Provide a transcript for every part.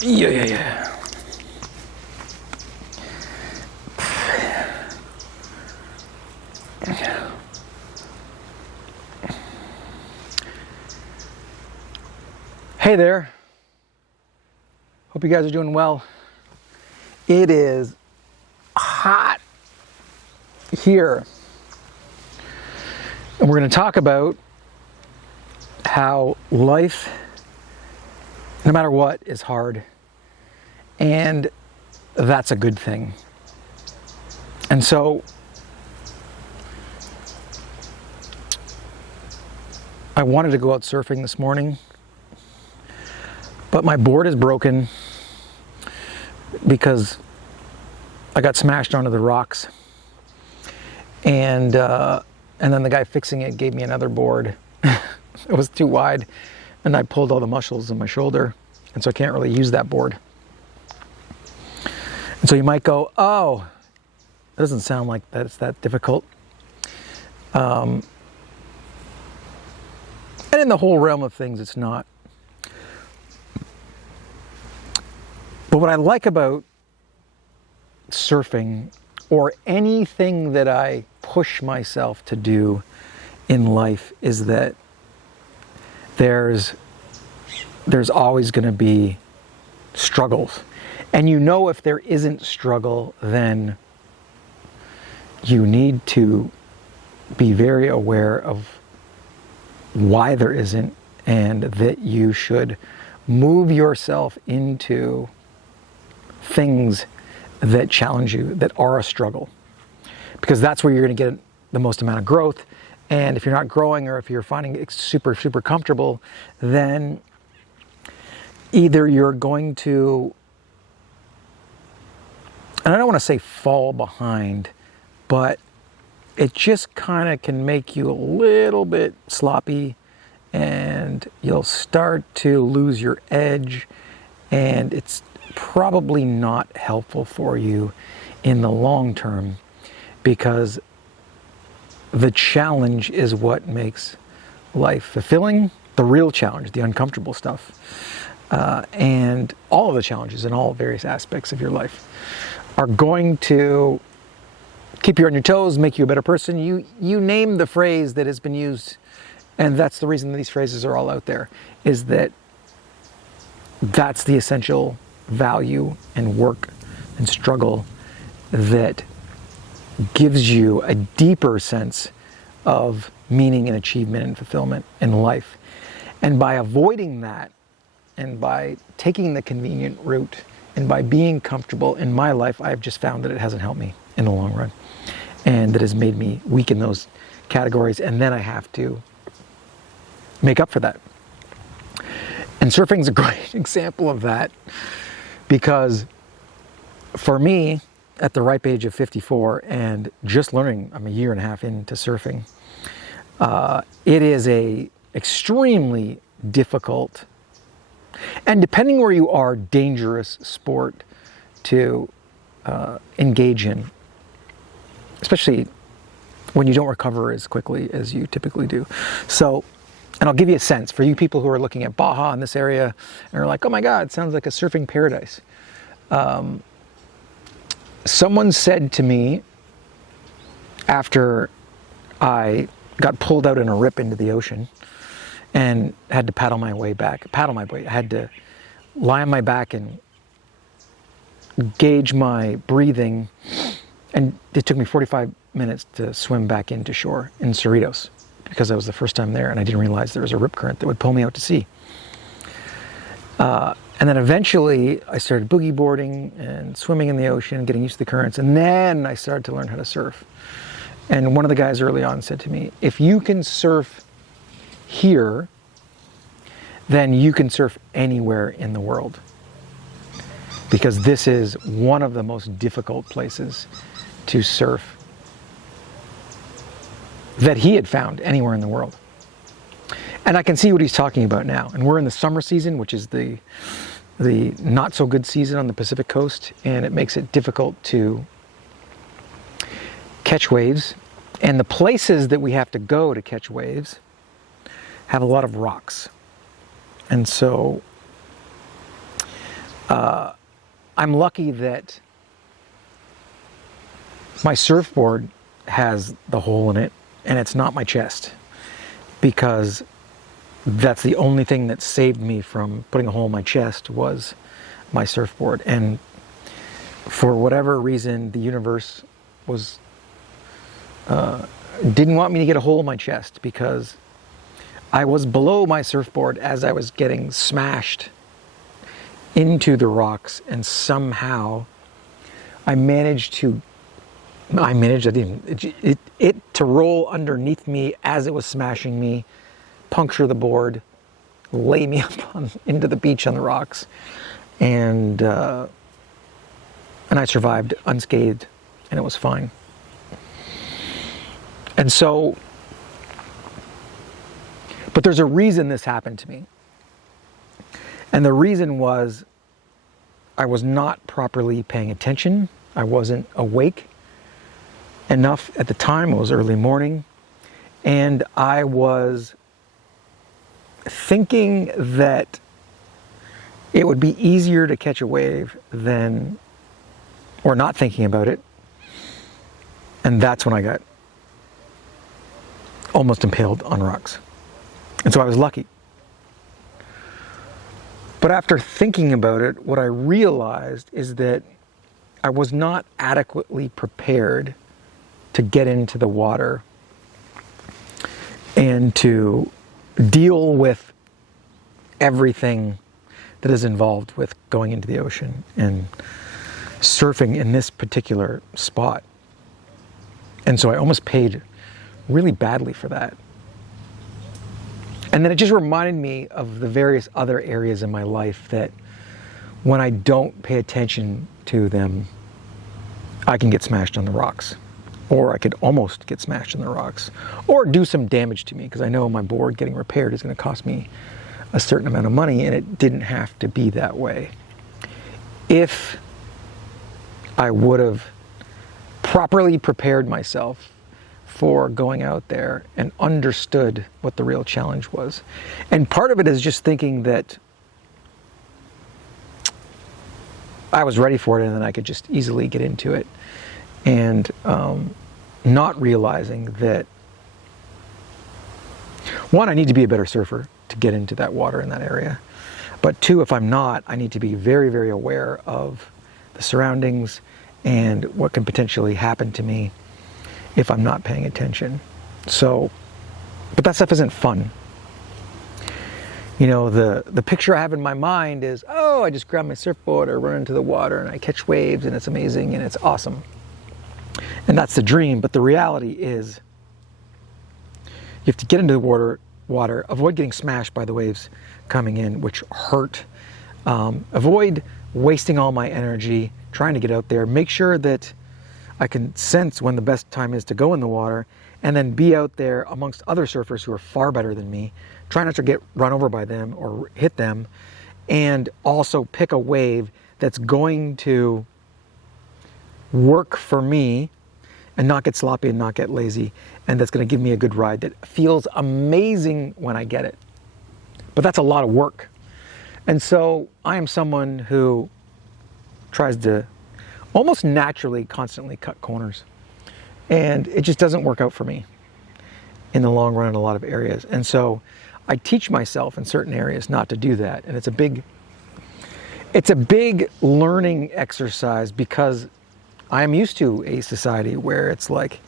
Yeah. Hey there. Hope you guys are doing well. It is hot here. And we're going to talk about how life, no matter what, is hard. And that's a good thing. And so I wanted to go out surfing this morning, but my board is broken because I got smashed onto the rocks. And then the guy fixing it gave me another board. It was too wide, and I pulled all the muscles in my shoulder, and so I can't really use that board. And so you might go, oh, it doesn't sound like that it's that difficult. And in the whole realm of things, it's not. But what I like about surfing, or anything that I push myself to do in life, is that there's always going to be struggles. And you know, if there isn't struggle, then you need to be very aware of why there isn't, and that you should move yourself into things that challenge you, that are a struggle, because that's where you're going to get the most amount of growth. And if you're not growing, or if you're finding it super comfortable, then either you're going to, and I don't want to say fall behind, but it just kind of can make you a little bit sloppy, and you'll start to lose your edge, and it's probably not helpful for you in the long term, because the challenge is what makes life fulfilling. The real challenge, the uncomfortable stuff, and all of the challenges in all various aspects of your life are going to keep you on your toes, make you a better person. You name the phrase that has been used, and that's the reason these phrases are all out there, is that that's the essential value and work and struggle that gives you a deeper sense of meaning and achievement and fulfillment in life. And by avoiding that, and by taking the convenient route, and by being comfortable in my life, I've just found that it hasn't helped me in the long run, and that has made me weak in those categories, and then I have to make up for that. And surfing is a great example of that, because for me, at the ripe age of 54, and just learning, I'm a year and a half into surfing, it is a extremely difficult, and depending where you are, dangerous sport to engage in, especially when you don't recover as quickly as you typically do. So, and I'll give you a sense for you people who are looking at Baja in this area and are like, oh my God, it sounds like a surfing paradise. Someone said to me, after I got pulled out in a rip into the ocean and had to paddle my way, I had to lie on my back and gauge my breathing, and it took me 45 minutes to swim back into shore in Cerritos, because that was the first time there, and I didn't realize there was a rip current that would pull me out to sea. And then eventually I started boogie boarding and swimming in the ocean, getting used to the currents, and then I started to learn how to surf. And one of the guys early on said to me, if you can surf here, then you can surf anywhere in the world, because this is one of the most difficult places to surf that he had found anywhere in the world. And I can see what he's talking about now. And we're in the summer season, which is the not so good season on the Pacific coast, and it makes it difficult to catch waves. And the places that we have to go to catch waves have a lot of rocks. And so I'm lucky that my surfboard has the hole in it and it's not my chest, because that's the only thing that saved me from putting a hole in my chest was my surfboard. And for whatever reason, the universe was didn't want me to get a hole in my chest, because I was below my surfboard as I was getting smashed into the rocks, and somehow I managed to roll underneath me as it was smashing me, puncture the board, lay me up into the beach on the rocks, and I survived unscathed, and it was fine. And so, but there's a reason this happened to me. And the reason was I was not properly paying attention. I wasn't awake enough at the time. It was early morning. And I was thinking that it would be easier to catch a wave than, or not thinking about it. And that's when I got almost impaled on rocks. And so I was lucky. But after thinking about it, what I realized is that I was not adequately prepared to get into the water and to deal with everything that is involved with going into the ocean and surfing in this particular spot. And so I almost paid really badly for that. And then it just reminded me of the various other areas in my life that when I don't pay attention to them, I can get smashed on the rocks, or I could almost get smashed on the rocks, or do some damage to me, because I know my board getting repaired is going to cost me a certain amount of money, and it didn't have to be that way. If I would have properly prepared myself for going out there and understood what the real challenge was. And part of it is just thinking that I was ready for it and then I could just easily get into it, and not realizing that, one, I need to be a better surfer to get into that water in that area, but two, if I'm not, I need to be very, very aware of the surroundings and what can potentially happen to me if I'm not paying attention. So, but that stuff isn't fun. You know, the picture I have in my mind is, oh, I just grab my surfboard or run into the water and I catch waves and it's amazing and it's awesome. And that's the dream, but the reality is you have to get into the water, avoid getting smashed by the waves coming in, which hurt. Avoid wasting all my energy trying to get out there. Make sure that I can sense when the best time is to go in the water, and then be out there amongst other surfers who are far better than me. Try not to get run over by them or hit them, and also pick a wave that's going to work for me and not get sloppy and not get lazy, and that's going to give me a good ride that feels amazing when I get it. But that's a lot of work. And so I am someone who tries to almost naturally constantly cut corners, and it just doesn't work out for me in the long run in a lot of areas. And so I teach myself in certain areas not to do that, and it's a big learning exercise, because I am used to a society where it's like,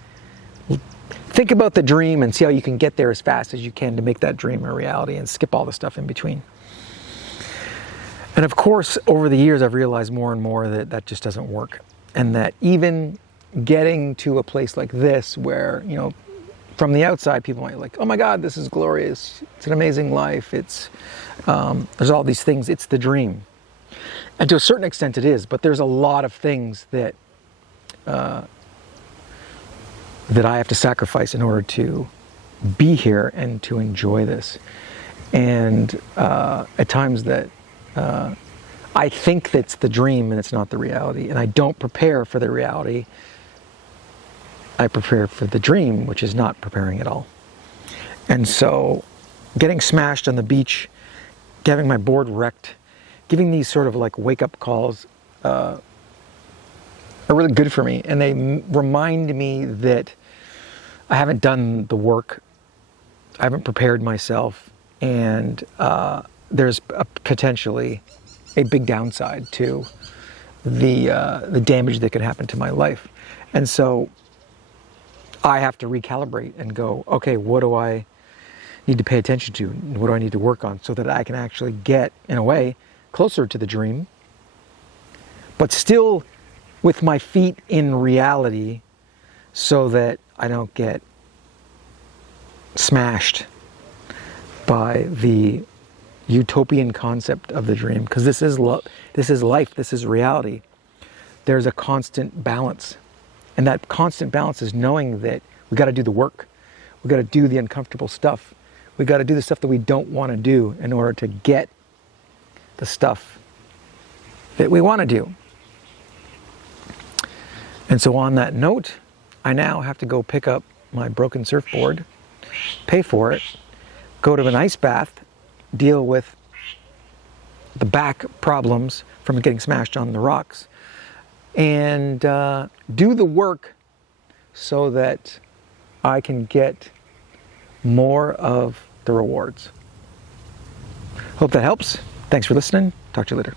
think about the dream and see how you can get there as fast as you can to make that dream a reality, and skip all the stuff in between. And of course, over the years, I've realized more and more that that just doesn't work. And that even getting to a place like this where, you know, from the outside, people might be like, oh my God, this is glorious. It's an amazing life. There's all these things. It's the dream. And to a certain extent it is, but there's a lot of things that I have to sacrifice in order to be here and to enjoy this. And at times that I think that's the dream and it's not the reality, and I don't prepare for the reality. I prepare for the dream, which is not preparing at all. And so getting smashed on the beach, having my board wrecked, giving these sort of like wake-up calls are really good for me, and they remind me that I haven't done the work, I haven't prepared myself, and there's potentially a big downside to the damage that could happen to my life. And so I have to recalibrate and go, okay, what do I need to pay attention to? What do I need to work on so that I can actually get, in a way, closer to the dream, but still with my feet in reality, so that I don't get smashed by the utopian concept of the dream. Because this is life, this is reality. There's a constant balance, and that constant balance is knowing that we got to do the work, we got to do the uncomfortable stuff, we got to do the stuff that we don't want to do in order to get the stuff that we want to do. And so on that note, I now have to go pick up my broken surfboard, pay for it, go to an ice bath, deal with the back problems from getting smashed on the rocks, and do the work so that I can get more of the rewards. Hope that helps. Thanks for listening. Talk to you later.